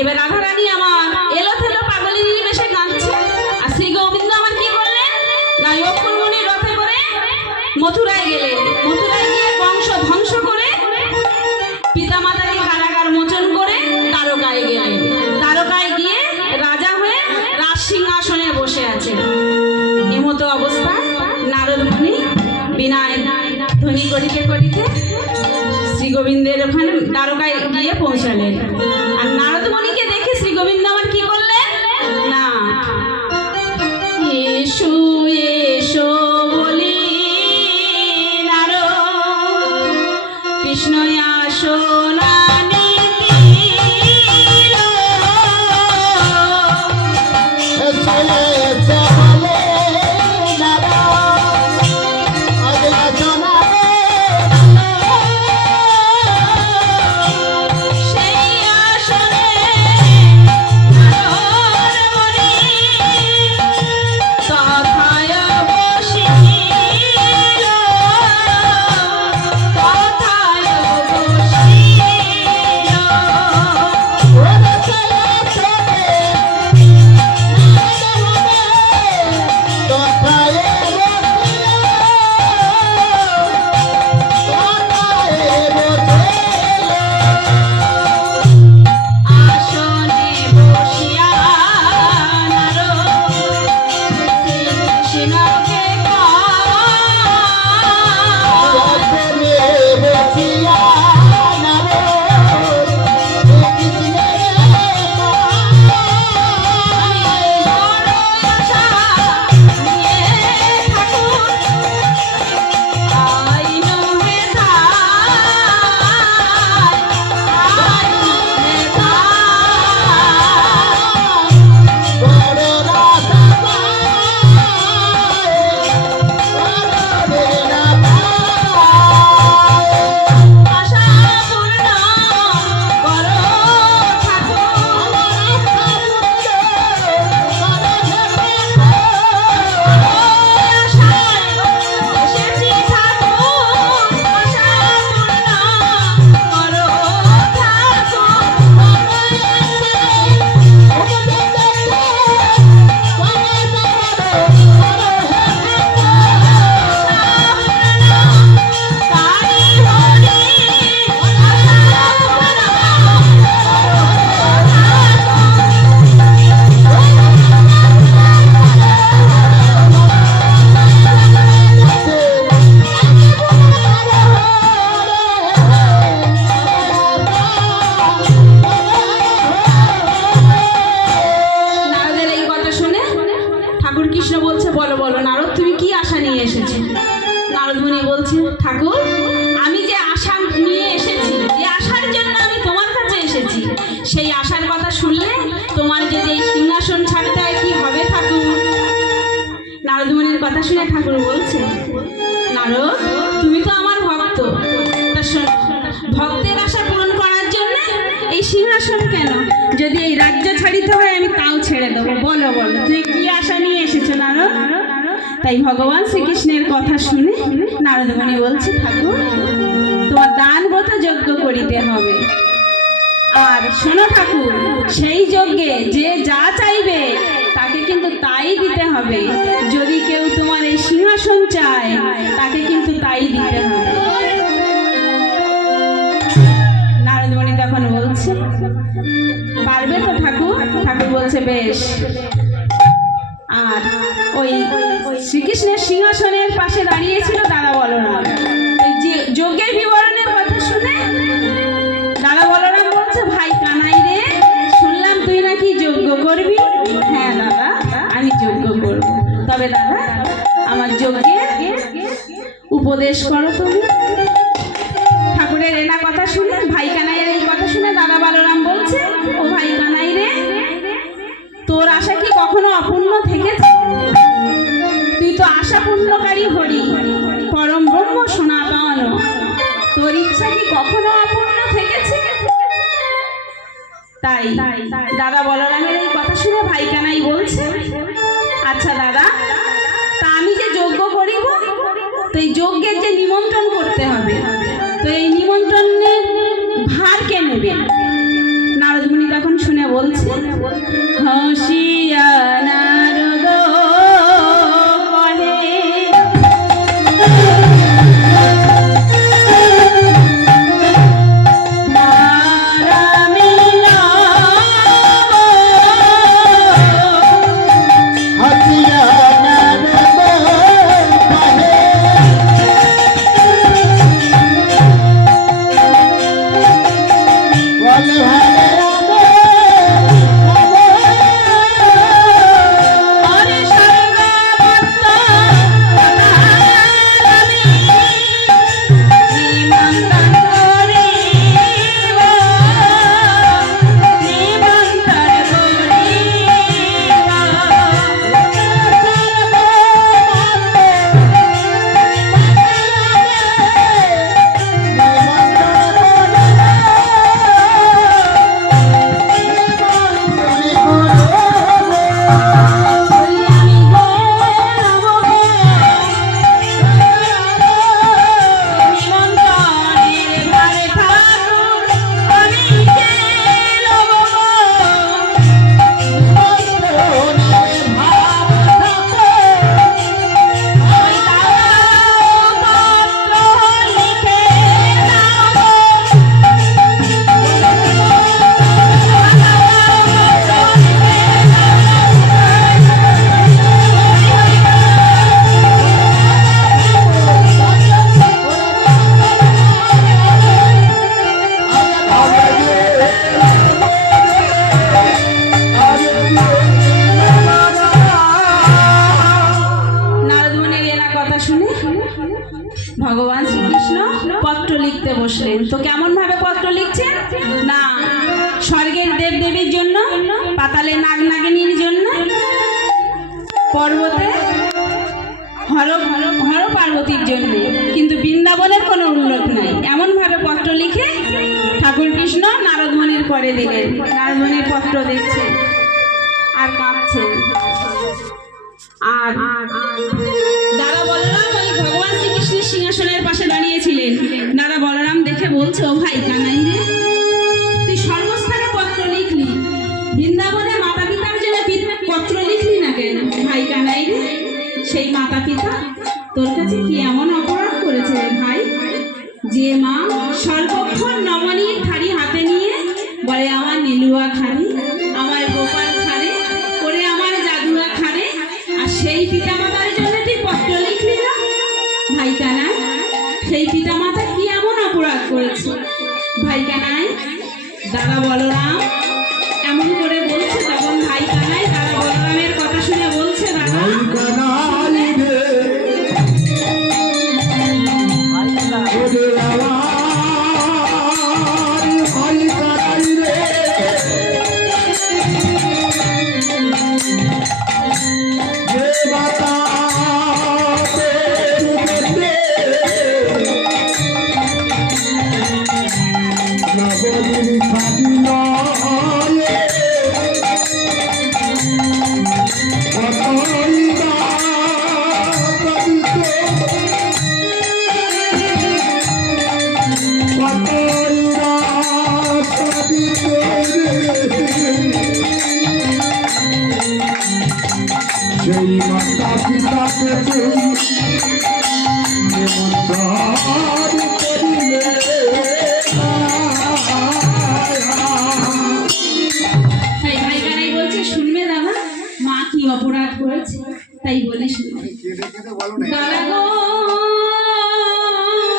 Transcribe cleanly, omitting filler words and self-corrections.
এবার রাধা রানী আমার এলো থেলো পাগলিনী বেশে কাঁদছে। আর শ্রী গোবিন্দ আমার কি করলেন না অক্ষরমণির রথে করে মথুরায় গেলেন। মথুরায় গিয়ে বংশ ধ্বংস করে পিতামাতাকে কারাগার মোচন করে দ্বারকায় গেলেন। দ্বারকায় গিয়ে রাজা হয়ে রাজ সিংহাসনে বসে আছেন। এমতো অবস্থায় নারদ মুনি বিনায় ধ্বনি করিতে করিতে শ্রী গোবিন্দের ওখানে দ্বারকায় গিয়ে পৌঁছালেন। আর নারদ মুনিকে দেখে শ্রী গোবিন্দ আমার কি করলেন না এসো এসো বলি নারদ কৃষ্ণ আসো না ঠাকুর আমি যে আশা নিয়ে এসেছি, যে আশার জন্য আমি তোমার কাছে এসেছি, সেই আশার কথা শুনলে তোমার যদি এই সিংহাসন ছাড়তে হয় কি হবে ঠাকুর? নারদ মুনির কথা শুনে ঠাকুর বলছে, নারদ তুমি তো আমার ভক্ত, ভক্তের আশা পূরণ করার জন্য এই সিংহাসন কেন, যদি এই রাজ্য ছাড়িতে হয় আমি তাও ছেড়ে দেবো। বলো বলো তুই কি আশা নিয়ে এসেছো নারদ? তাই ভগবান শ্রীকৃষ্ণের কথা শুনে নারদ মুনি বলছে, ঠাকুর তোমার দান ব্রত যজ্ঞ করিতে হবে। আর শোনো ঠাকুর, সেই যজ্ঞে যে যা চাইবে তাকে কিন্তু তাই দিতে হবে। যদি কেউ তোমার এই সিংহাসন চায় তাকে কিন্তু তাই দিতে হবে। নারদ মুনি তখন বলছে, পারবে তো ঠাকুর? ঠাকুর বলছে বেশ। আর ওই শ্রীকৃষ্ণের সিংহাসনের পাশে দাঁড়িয়েছিল দাদা বলরাম। যে যজ্ঞের বিবরণের কথা শুনে দাদা তবে দাদা আমার যজ্ঞে উপদেশ করো তুমি। ঠাকুরের এনা কথা শুনে, ভাই কানাইয়ের এই কথা শুনে দাদা বলরাম বলছে, ও ভাই কানাই রে, তোর আশা কি কখনো অপূর্ণ থেকেছে? তুই তো আশা পূর্ণকারী হরি, পরম ব্রহ্ম সনাতন, তোর ইচ্ছা কি কখনো অপূর্ণ থেকেছে? তাই দাদা বলরামের এই কথা শুনে ভাই কানাই বলছে, আচ্ছা দাদা, তা আমি যে যজ্ঞ করিব, তো এই যজ্ঞের যে নিমন্ত্রণ করতে হবে, তো এই নিমন্ত্রণের ভার কে নেবে? নারদ মুনি তখন শুনে বলছে, হাসিয়া নারদ কহে, ভগবান শ্রীকৃষ্ণ পত্র লিখতে বসলেন। তো কেমন ভাবে পত্র লিখছেন না, স্বর্গের দেব দেবীর জন্য, পাতালে নাগ নাগিনীর জন্য, পর্বতে হর পার্বতীর জন্য, কিন্তু বৃন্দাবনের কোনো উল্লেখ নাই। এমন ভাবে পত্র লিখে ঠাকুর কৃষ্ণ নারদ মুনির করে দিলেন। নারদ মুনির পত্র দেখছেন আর কাঁদছেন। আর দাদা বলরাম ওই ভগবান শ্রীকৃষ্ণের সিংহাসনের পাশে দাঁড়িয়েছিলেন। দাদা বলরাম দেখে বলছে, ও ভাই কানাই রে, তুই সর্বস্থানে পত্র লিখলি, বৃন্দাবনে মাতা পিতার জন্য পত্র লিখলি না কেন? ভাই কানাই রে, সেই মাতা পিতা তোর কাছে কি এমন অপরাধ করেছে ভাই, যে মা সর্বক্ষণ নমনীর থারি হাতে নিয়ে বলে, আমার নীলুয়া খানি, আমার গোপাল খারে, করে আমার জাদুয়া খারে, আর সেই পিতা মাতার জন্য তুই পত্র লিখলি না? ভাই কানাই, সেই পিতা মাতা কি এমন অপরাধ করেছে? ভাই কানাই, দাদা বলরাম এমন করে বলছে। তখন ভাই কানাই দাদা বলরামের কথা শুনে বলছে, দাদা অপরাধ করেছে, তাই বলে শুনবে।